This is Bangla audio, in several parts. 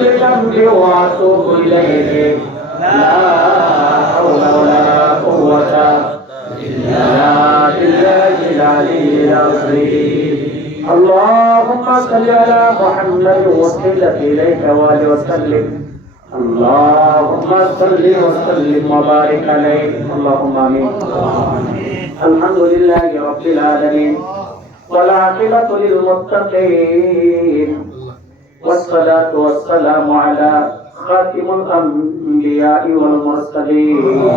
الذنب واتوب اليه لا حول ولا قوه الا بالله العلي العظيم اللهم صل على محمد وسلم اليك واله وسلم اللهم صل وسلم وبارك عليه اللهم امين الحمد لله رب العالمين والعاقبة للمتقين والصلاة والسلام على خاتم الأنبياء والمرسلين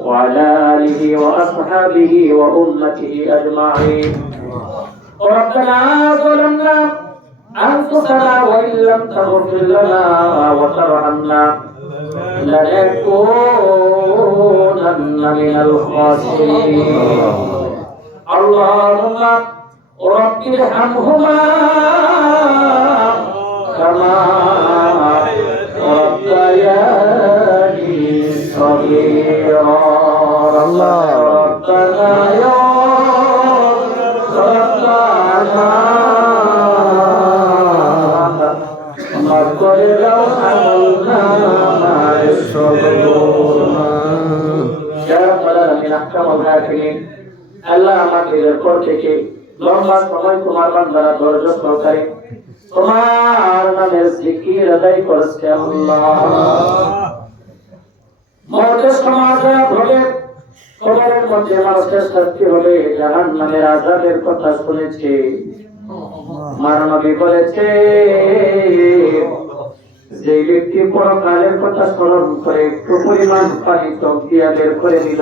وعلى آله وأصحابه وأمته أجمعين ربنا ظلمنا أنفسنا وإن لم تغفر لنا وترحمنا لنكونن من الخاسرين اللهم رب ارحمهما كما ربياني صغيرا الله. ربنا يا ربنا ما করে দাও আমলনা মায় সবগুনা ইয়া রাব্বাল আলামিন আহকামুল হাকিমিন আল্লাহ আমাকে এর পর থেকে লম্বা সময় তোমার বান্দারা ধৈর্য সহকারে তোমার নামের জিকির আদায় করেছে আল্লাহ। কবরের মধ্যে মানুষের শাস্তি হবে জাহান আজাদের কথা শুনেছে। মানবী বলেছে যে ব্যক্তি পরকালের কথা স্মরণ করে একটু পরিমাণ পানি চোখ দিয়া বের করে দিল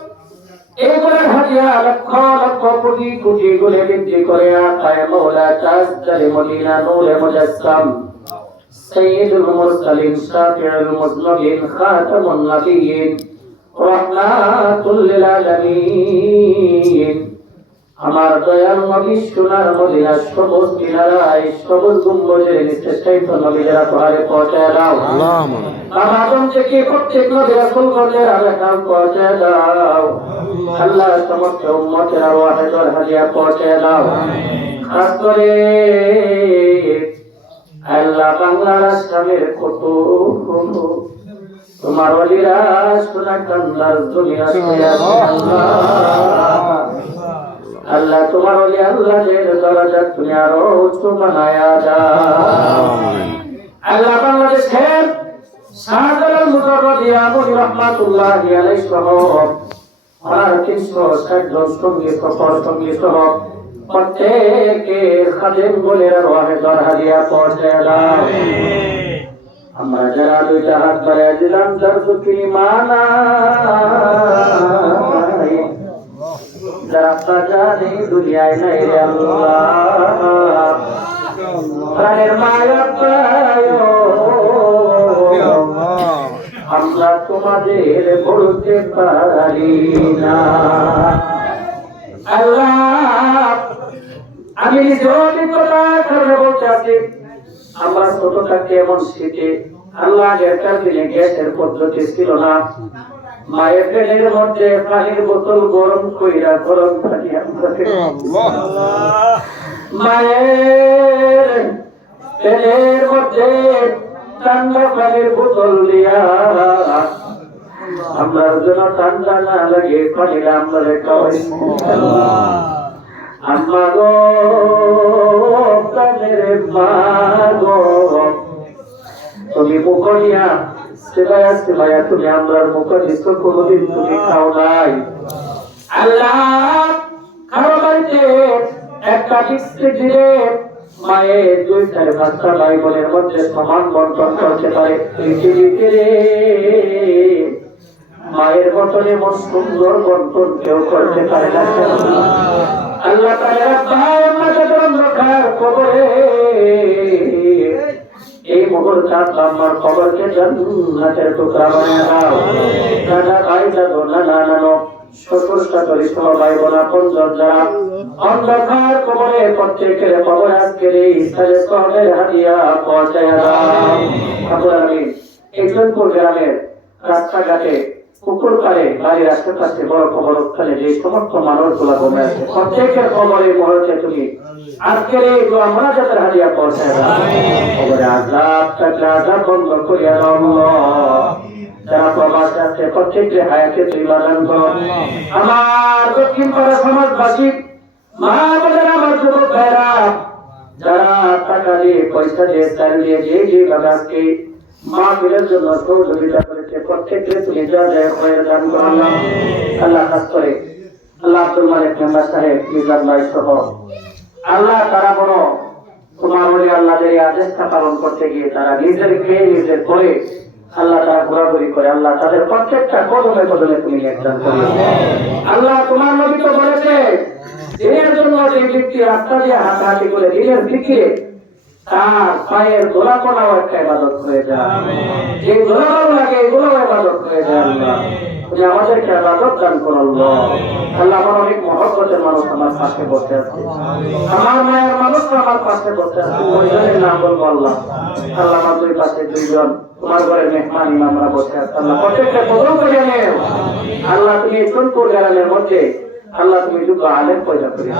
এইগুলোর হাতিয়া লক্ষ লক্ষ কোটি কোটি গুণে বৃদ্ধি করে আটায় মৌলা তাজদারে মদিনা নূরে মুজাসসাম। সাইয়্যিদুল মুরসালিন শাফিউল মুজনবিন খাতামুন নবিয়্যিন। রহমাতুল লিল আলামিন। আমার নবী সোনার মদিনা সবুজ কিনারায় সবুজ গুম্বজের নিচে নবীরা পাহাড়ে পৌঁছায় দাও। আমার আদম থেকে প্রত্যেক করলে পৌঁছায় দাও। আল্লাহ সমস্ত উম্মতের ওয়াহিদুল হাদিয়া পৌঁছায় দাও খাস করে আল্লাহ বাংলার আসামের কত তোমার অলিরা সোনা দুনিয়া আল্লাহ তোমার অলি আল্লাহের দরজা তুমি আরও উচ্চ বানায়া দাও আল্লাহ বাংলাদেশের শাহজালাল মুজাররদ ইয়ামুনি রহমাতুল্লাহি আলাইহি সহ আর তিনশো ষাট জন সঙ্গী সফর সঙ্গী সহ প্রত্যেকের খাদেম বলে রহে দর হাদিয়া পৌঁছে দাও। আমরা যারা দুইটা হাত বাড়িয়ে দিলাম যার সুখী মানা যারা জানি দুনিয়ায় নাই রে আল্লাহ। প্রাণের মায়া পায় আমরা তোমাদের বলতে পারি। আছি আমরা ছোট থাকতে এমন শীতে আল্লাহ আগেরকার দিনে গ্যাসের পদ্ধতি ছিল না। মায়ের পেটের মধ্যে পানির বোতল গরম কইরা গরম পানি মায়ের পেটের মধ্যে ঠান্ডা পানির বোতল দিয়া আমার জন্য ঠান্ডা না লাগে পানিটা আমরা খাওয়াই। আম্মা গো সেবায়া সেবায়া তুমি আমরা মুখ তুমি খাও নাই। আল্লাহ দিলে মায়ের দুই চার ভাই বোনের মধ্যে সমান বন্টন করতে পারে। পৃথিবীতে মায়ের মতন এমন সুন্দর বন্টন কেউ করতে পারে না। আল্লাহ কবরে মুহূর্তে আমার খবরকে জান্নাতের টুকরা বানিয়ে দাও দাদা ভাই দাদু নানা নানো শ্বশুর শাশুড়ি সহ ভাই বোন আপন যারা অন্ধকার কবরে প্রত্যেকের কবর আজকের এই কবরের হাদিয়া পৌঁছায় দাও ঠাকুর আমি একজনপুর গ্রামের রাস্তাঘাটে পুকুর পাড়ে বাড়ির আশেপাশে বড় কবর স্থানে যে সমস্ত মানুষগুলা আছে প্রত্যেকের কবরে তুমি আজকের এই দোয়া মোনাজাতের হাদিয়া পৌঁছায় কবরে থাকলে আজাব বন্ধ করিয়া দাও। যারা প্রবাসে আছে প্রত্যেককে হায়াতে তুই কর। আমার দক্ষিণ পাড়া সমাজবাসী, মা বোনেরা, আমার যুবক ভাইরা যারা টাকা দিয়ে পয়সা দিয়ে চাল দিয়ে যে যে ভাবে মা আল্লাহ তারা বড় তোমার বলে আল্লাহদের আদেশটা পালন করতে গিয়ে তারা নিজের খেয়ে নিজের করে আল্লাহ তারা ঘোরাঘুরি করে, আল্লাহ তাদের প্রত্যেকটা কদমে কদমে তুমি একজন আল্লাহ তোমার নবী তো বলেছে, দিনের জন্য যে ব্যক্তি রাস্তা দিয়ে হাঁটাহাঁটি করে দিনের দিকে তার পায়ের দোলা একটা ইবাদত হয়ে যায়। যে দোলাও লাগে, এগুলো ইবাদত হয়ে যায় আল্লাহ তুমি আমাদেরকে ইবাদত দান করো আল্লাহ। আমার অনেক মহব্বতের মানুষ আমার পাশে বসে আছে। আমার মায়ের মানুষ আমার পাশে বসে আছে। ওইজনের নাম বলব আল্লাহ। আল্লাহ আমার দুই পাশে দুইজন। তোমার ঘরের মেহমান ইমামরা বসে আছে। আল্লাহ প্রত্যেকটা কদম করে নেও আল্লাহ তুমি চুনপুর গ্রামের মধ্যে আল্লাহ তুমি যোগ্য আলেম পয়দা করে।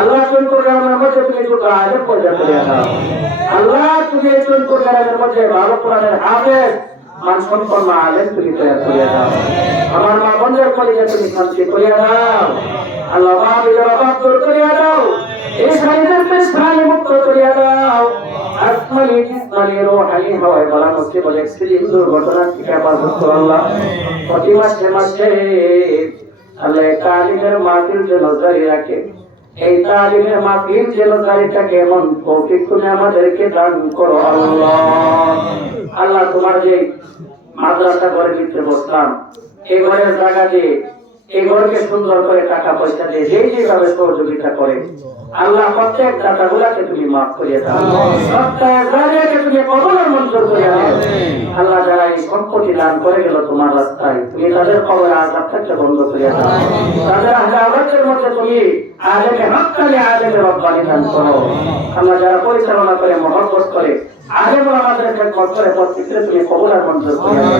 আল্লাহ চুনপুর গ্রামের মধ্যে তুমি যোগ্য আলেম পয়দা করে আল্লাহ তুমি চুনপুর গ্রামের মধ্যে ভালো কোরআনের হাফেজ। মান সম্পন্ন আলেম তুমি তৈরি করে দাও। আমার মা বন্ধের কলিজা তুমি শান্তি করিয়া দাও। আল্লাহ মহাবীর অভাব দূর করিয়া দাও। এই সাইদের পেশানি মুক্ত করিয়া দাও। আসমানি জিসমানি রোহানি হওয়ায় বলা মুসলিম বলে এক্সিডেন্ট দুর্ঘটনা থেকে হেফাজত করো আল্লাহ প্রতি মাসে মাসে আল্লাহ এই তালিমের মাহফিল জারি রাখে। এই তালিমের মাহফিল যেন জারি কেমন? তৌফিক তুমি আমাদেরকে দান করো, আল্লাহ। তোমার যে মাদ্রাসা ঘরে দিতে বসলাম এই ঘরের জায়গা দিয়ে এই ঘরকে সুন্দর করে টাকা পয়সা দিয়ে যে যেভাবে সহযোগিতা করে আল্লাহ প্রত্যেক টাকা গুলাকে তুমি মাফ করিয়ে দাও। প্রত্যেক তুমি কবলের মঞ্জুর করিয়া দাও। আল্লাহ যারা এই সম্পত্তি দান করে গেল তোমার রাস্তায় তুমি তাদের খবর আজাব থেকে বন্ধ করিয়া দাও। তাদের আজাবের মধ্যে তুমি আলেমে হকালে আলেমে রব্বানি দান করো। আল্লাহ যারা পরিচালনা করে মহব্বত করে আলেম আমাদের খেদমত করে প্রত্যেককে তুমি কবল আর মঞ্জুর করিয়া দাও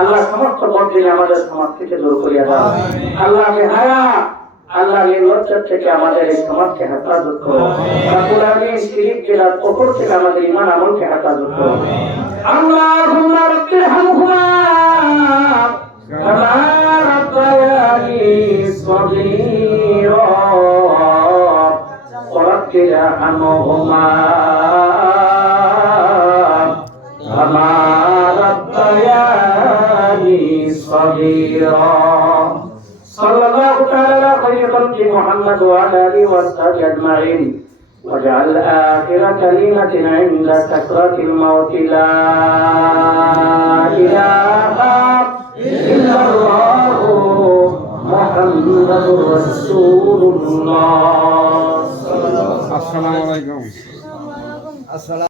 আল্লাহ সমস্ত বদিনে আমাদের সমাজ থেকে দূর করিয়া দাও আল্লাহ আমি হায়া আল্লাহ এই লজ্জার থেকে আমাদের এই সমাজকে হেফাজত করো রাব্বুল আলামিন শিরিক জেলার কবর থেকে আমাদের ইমান আমলকে হেফাজত করো আল্লাহুম্মা রাব্বির হামহুমা কামা রাব্বায়ানি সগীরা ورب ارحمهما وما ربياني صغيرا صلى الله تعالى على خير خلق محمد وعلى آله وصحبه أجمعين. واجعل آخر كلمة عند سكره الموت. لا إله إلا الله محمد رسول الله. السلام عليكم. السلام